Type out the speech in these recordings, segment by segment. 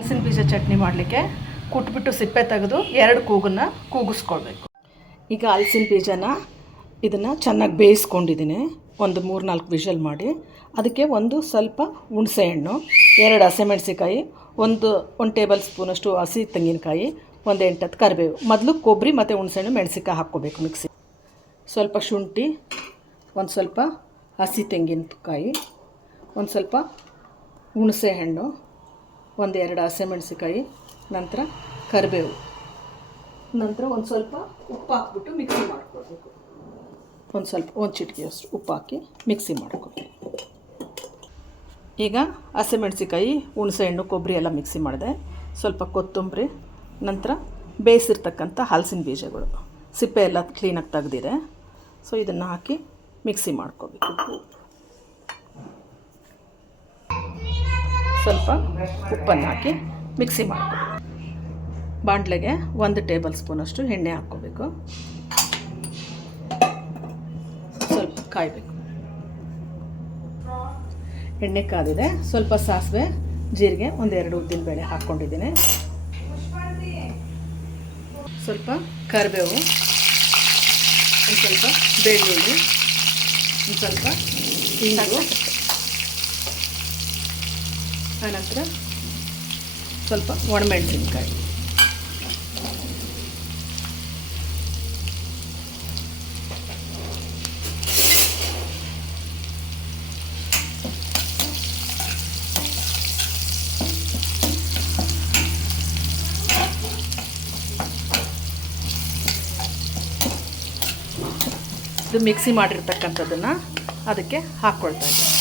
ಹಲಸಿನ ಬೀಜ ಚಟ್ನಿ ಮಾಡಲಿಕ್ಕೆ ಕುಟ್ಬಿಟ್ಟು ಸಿಪ್ಪೆ ತೆಗೆದು ಎರಡು ಕೂಗನ್ನು ಕೂಗಿಸ್ಕೊಳ್ಬೇಕು. ಈಗ ಹಲಸಿನ ಬೀಜನ ಇದನ್ನು ಚೆನ್ನಾಗಿ ಬೇಯಿಸ್ಕೊಂಡಿದ್ದೀನಿ. ಒಂದು ಮೂರು ನಾಲ್ಕು ವಿಷಲ್ ಮಾಡಿ. ಅದಕ್ಕೆ ಒಂದು ಸ್ವಲ್ಪ ಹುಣಸೆಹಣ್ಣು ಎರಡು ಹಸಿಮೆಣಸಿಕಾಯಿ ಒಂದು ಒಂದು ಟೇಬಲ್ ಸ್ಪೂನಷ್ಟು ಹಸಿ ತೆಂಗಿನಕಾಯಿ, ಒಂದು ಎಂಟತ್ತು ಕರಿಬೇವು. ಮೊದಲು ಕೊಬ್ಬರಿ ಮತ್ತು ಹುಣಸೆಹಣ್ಣು ಮೆಣಸಿಕಾಯಿ ಹಾಕ್ಕೋಬೇಕು ಮಿಕ್ಸಿ. ಸ್ವಲ್ಪ ಶುಂಠಿ, ಒಂದು ಸ್ವಲ್ಪ ಹಸಿ ತೆಂಗಿನಕಾಯಿ, ಒಂದು ಸ್ವಲ್ಪ ಹುಣಸೆಹಣ್ಣು ಒಂದು ಎರಡು ಹಸಿಮೆಣಸಿಕಾಯಿ ನಂತರ ಕರಿಬೇವು. ನಂತರ ಒಂದು ಸ್ವಲ್ಪ ಉಪ್ಪು ಹಾಕ್ಬಿಟ್ಟು ಮಿಕ್ಸಿ ಮಾಡ್ಕೊಳ್ಬೇಕು. ಒಂದು ಸ್ವಲ್ಪ, ಒಂದು ಚಿಟಿಕೆಯಷ್ಟು ಉಪ್ಪು ಹಾಕಿ ಮಿಕ್ಸಿ ಮಾಡ್ಕೊಳ್ಬೇಕು. ಈಗ ಹಸಿಮೆಣಸಿಕಾಯಿ ಹುಣಸೆಹಣ್ಣು ಕೊಬ್ಬರಿ ಎಲ್ಲ ಮಿಕ್ಸಿ ಮಾಡಿದೆ. ಸ್ವಲ್ಪ ಕೊತ್ತಂಬರಿ, ನಂತರ ಬೇಯಿಸಿರ್ತಕ್ಕಂಥ ಹಲಸಿನ ಬೀಜಗಳು. ಸಿಪ್ಪೆ ಎಲ್ಲ ಕ್ಲೀನಾಗಿ ತೆಗೆದಿದೆ. ಸೊ ಇದನ್ನು ಹಾಕಿ ಮಿಕ್ಸಿ ಮಾಡ್ಕೋಬೇಕು ಸ್ವಲ್ಪ ಉಪ್ಪನ್ನು ಹಾಕಿ ಮಿಕ್ಸಿ ಮಾಡಿ ಬಾಂಡ್ಲೆಗೆ ಒಂದು ಟೇಬಲ್ ಸ್ಪೂನಷ್ಟು ಎಣ್ಣೆ ಹಾಕ್ಕೋಬೇಕು. ಸ್ವಲ್ಪ ಕಾಯಬೇಕು. ಎಣ್ಣೆ ಕಾದಿದೆ. ಸ್ವಲ್ಪ ಸಾಸಿವೆ, ಜೀರಿಗೆ ಒಂದೆರಡು ಉದ್ದಿನಬೇಳೆ ಹಾಕ್ಕೊಂಡಿದ್ದೀನಿ. ಸ್ವಲ್ಪ ಕರಿಬೇವು, ಒಂದು ಸ್ವಲ್ಪ ಬೆಳ್ಳುಳ್ಳಿ, ಒಂದು ಸ್ವಲ್ಪ ಇಂಗು ಆನಂತರ ಸ್ವಲ್ಪ ಒಣಮೆಣಸಿನಕಾಯಿ. ಇದು ಮಿಕ್ಸಿ ಮಾಡಿರ್ತಕ್ಕಂಥದ್ದನ್ನು ಅದಕ್ಕೆ ಹಾಕ್ಕೊಳ್ತಾ ಇದ್ದೀನಿ.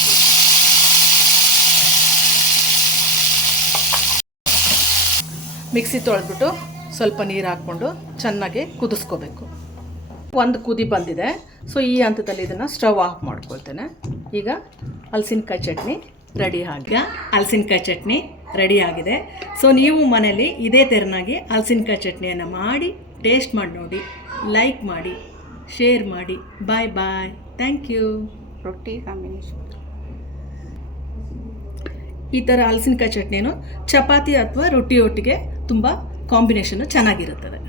ಮಿಕ್ಸಿ ತೊಳೆದ್ಬಿಟ್ಟು ಸ್ವಲ್ಪ ನೀರು ಹಾಕ್ಕೊಂಡು ಚೆನ್ನಾಗಿ ಕುದಿಸ್ಕೋಬೇಕು. ಒಂದು ಕುದಿ ಬಂದಿದೆ. ಸೊ ಈ ಹಂತದಲ್ಲಿ ಇದನ್ನು ಸ್ಟವ್ ಆಫ್ ಮಾಡ್ಕೊಳ್ತೇನೆ. ಈಗ ಹಲಸಿನಕಾಯಿ ಚಟ್ನಿ ರೆಡಿ ಆಗಿ ಹಲಸಿನಕಾಯಿ ಚಟ್ನಿ ರೆಡಿ ಆಗಿದೆ. ಸೊ ನೀವು ಮನೇಲಿ ಇದೇ ತೆರನಾಗಿ ಹಲಸಿನಕಾಯಿ ಚಟ್ನಿಯನ್ನು ಮಾಡಿ, ಟೇಸ್ಟ್ ಮಾಡಿ ನೋಡಿ, ಲೈಕ್ ಮಾಡಿ, ಶೇರ್ ಮಾಡಿ. ಬಾಯ್ ಬಾಯ್ ಥ್ಯಾಂಕ್ ಯು ರೊಟ್ಟಿ ಕಾಂಬಿನೇಷನ್ ಈ ಥರ ಹಲಸಿನಕಾಯಿ ಚಟ್ನಿನು ಚಪಾತಿ ಅಥವಾ ರೊಟ್ಟಿ ಒಟ್ಟಿಗೆ ತುಂಬ ಕಾಂಬಿನೇಷನ್ನು ಚೆನ್ನಾಗಿರುತ್ತದೆ.